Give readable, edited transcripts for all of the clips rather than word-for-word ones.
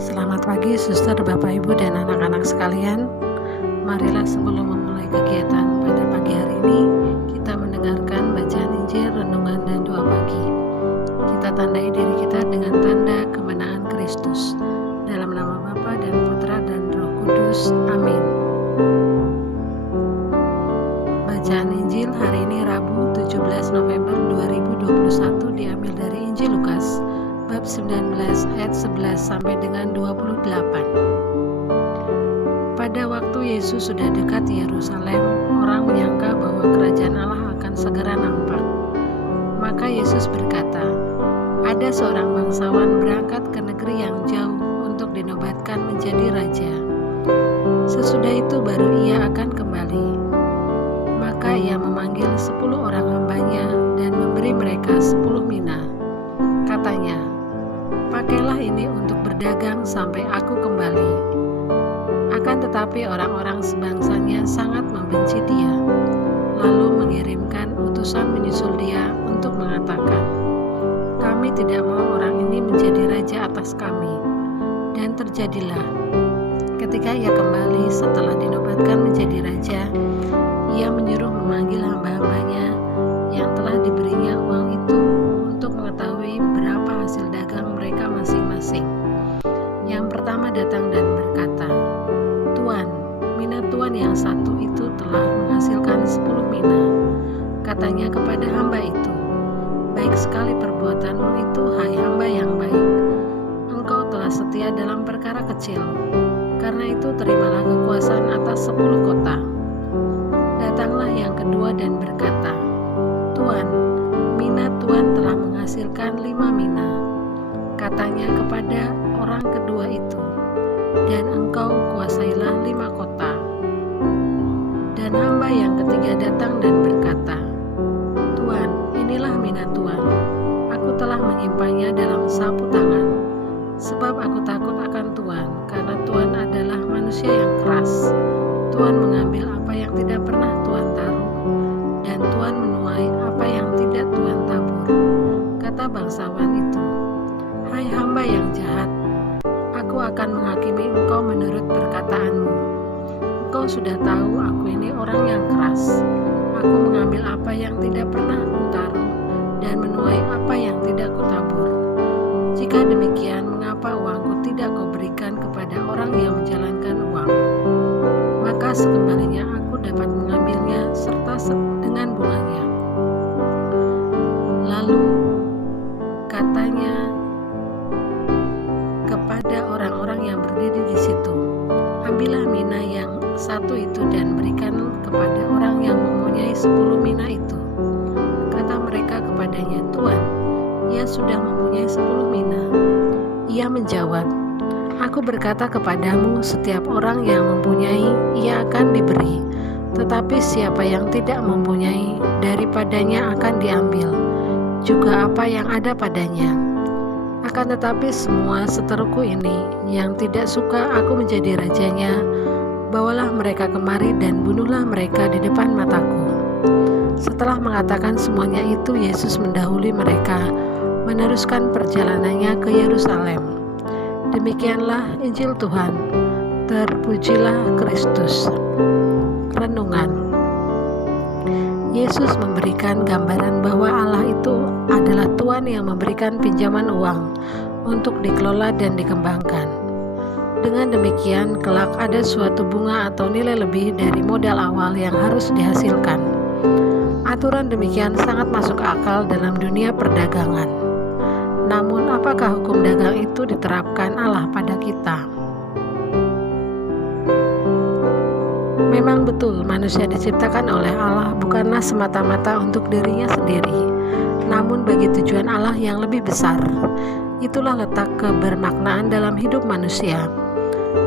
Selamat pagi suster, Bapak, Ibu, dan anak-anak sekalian. Marilah sebelum memulai kegiatan pada pagi hari ini, kita mendengarkan bacaan Injil, renungan, dan doa pagi. Kita tandai diri kita dengan tanda kemenangan Kristus. Dalam nama Bapa dan Putra dan Roh Kudus. Amin. Bacaan Injil hari ini Rabu 17 November 2021 diambil dari Injil Lukas bab 19 ayat 11 sampai dengan 28. Pada waktu Yesus sudah dekat Yerusalem, orang menyangka bahwa kerajaan Allah akan segera nampak. Maka Yesus berkata, ada seorang bangsawan berangkat ke negeri yang jauh untuk dinobatkan menjadi raja. Sesudah itu baru ia akan kembali. Maka ia memanggil 10 orang hambanya dan memberi mereka 10 mina. Katanya, pakailah ini untuk berdagang sampai aku kembali. Akan tetapi orang-orang sebangsanya sangat membenci dia, lalu mengirimkan utusan menyusul dia untuk mengatakan, kami tidak mau orang ini menjadi raja atas kami. Dan terjadilah, ketika ia kembali setelah dinobatkan menjadi raja, ia menyuruh memanggil hamba-hambanya yang telah diberinya uang itu untuk mengetahui berapa hasil dagang mereka masing-masing. Yang pertama datang dan berkata, Tuan, mina Tuan yang satu itu telah menghasilkan 10 mina. Katanya kepada hamba itu, baik sekali perbuatanmu itu, hai hamba yang baik. Engkau telah setia dalam perkara kecil, karena itu terimalah kekuasaan atas 10 kota. Datanglah yang kedua dan berkata, Tuan, mina Tuan telah menghasilkan 5 mina. Katanya kepada orang kedua itu, dan engkau kuasailah 5 kota. Dan hamba yang ketiga datang dan berkata, Tuan, inilah mina Tuan. Aku telah menyimpannya dalam sapu tangan, sebab aku takut akan Tuan, karena Tuan adalah manusia yang keras. Tuan mengambil apa yang tidak pernah Tuan taruh, dan Tuan menuai apa yang tidak Tuan tabur. Kata bangsawan itu, hai hamba yang jahat, aku akan menghakimi engkau menurut perkataanmu. Engkau sudah tahu aku ini orang yang keras. Aku mengambil apa yang tidak pernah kutaruh, dan menuai apa yang tidak kutabur. Jika demikian, mengapa uangku tidak kau berikan kepada orang yang menjalankan uang? Maka sekembalinya aku dapat mengambilnya serta dengan bunganya. Lalu katanya kepada orang-orang yang berdiri di situ, ambillah mina yang satu itu dan berikan kepada orang yang mempunyai 10 mina itu. Kata mereka kepadanya, Tuan, ia sudah mempunyai 10 mina. Ia menjawab, aku berkata kepadamu, setiap orang yang mempunyai, ia akan diberi. Tetapi siapa yang tidak mempunyai, daripadanya akan diambil juga apa yang ada padanya. Akan tetapi semua seteruku ini, yang tidak suka aku menjadi rajanya, bawalah mereka kemari dan bunuhlah mereka di depan mataku. Setelah mengatakan semuanya itu, Yesus mendahului mereka, meneruskan perjalanannya ke Yerusalem. Demikianlah Injil Tuhan. Terpujilah Kristus. Renungan. Yesus memberikan gambaran bahwa Allah itu adalah Tuhan yang memberikan pinjaman uang untuk dikelola dan dikembangkan. Dengan demikian, kelak ada suatu bunga atau nilai lebih dari modal awal yang harus dihasilkan. Aturan demikian sangat masuk akal dalam dunia perdagangan. Namun, apakah hukum dagang itu diterapkan Allah pada kita? Memang betul, manusia diciptakan oleh Allah bukanlah semata-mata untuk dirinya sendiri, namun bagi tujuan Allah yang lebih besar. Itulah letak kebermaknaan dalam hidup manusia.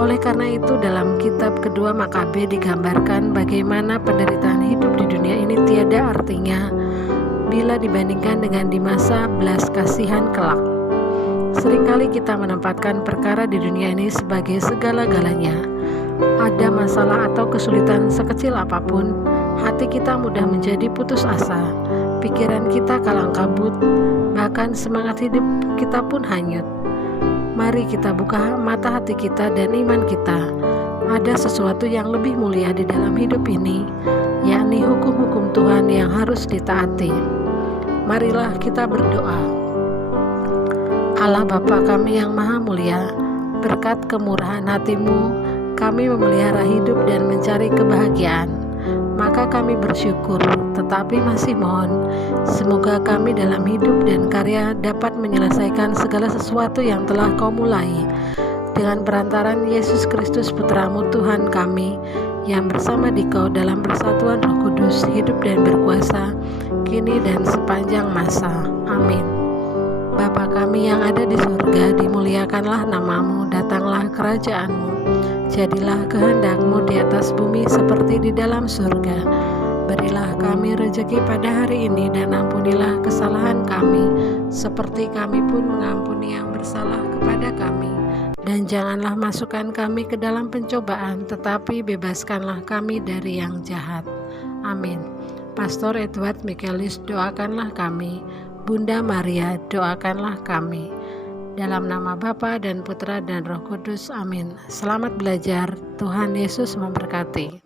Oleh karena itu, dalam kitab kedua Makabe digambarkan bagaimana penderitaan hidup di dunia ini tiada artinya bila dibandingkan dengan di masa belas kasihan kelak. Seringkali kita menempatkan perkara di dunia ini sebagai segala-galanya. Ada masalah atau kesulitan sekecil apapun, hati kita mudah menjadi putus asa, pikiran kita kalang kabut, bahkan semangat hidup kita pun hanyut. Mari kita buka mata hati kita dan iman kita. Ada sesuatu yang lebih mulia di dalam hidup ini, yakni hukum-hukum Tuhan yang harus ditaati. Marilah kita berdoa. Allah Bapa kami yang maha mulia, berkat kemurahan hati-Mu, kami memelihara hidup dan mencari kebahagiaan. Maka kami bersyukur, tetapi masih mohon, semoga kami dalam hidup dan karya dapat menyelesaikan segala sesuatu yang telah Kau mulai, dengan perantaran Yesus Kristus Putra-Mu Tuhan kami, yang bersama Dikau dalam persatuan Roh Kudus, hidup dan berkuasa, kini dan sepanjang masa. Amin. Bapa kami yang ada di surga, dimuliakanlah nama-Mu, datanglah kerajaan-Mu. Jadilah kehendak-Mu di atas bumi seperti di dalam surga. Berilah kami rejeki pada hari ini dan ampunilah kesalahan kami, seperti kami pun mengampuni yang bersalah kepada kami. Dan janganlah masukkan kami ke dalam pencobaan, tetapi bebaskanlah kami dari yang jahat. Amin. Pastor Edward Michaelis, doakanlah kami. Bunda Maria, doakanlah kami. Dalam nama Bapa dan Putra dan Roh Kudus. Amin. Selamat belajar. Tuhan Yesus memberkati.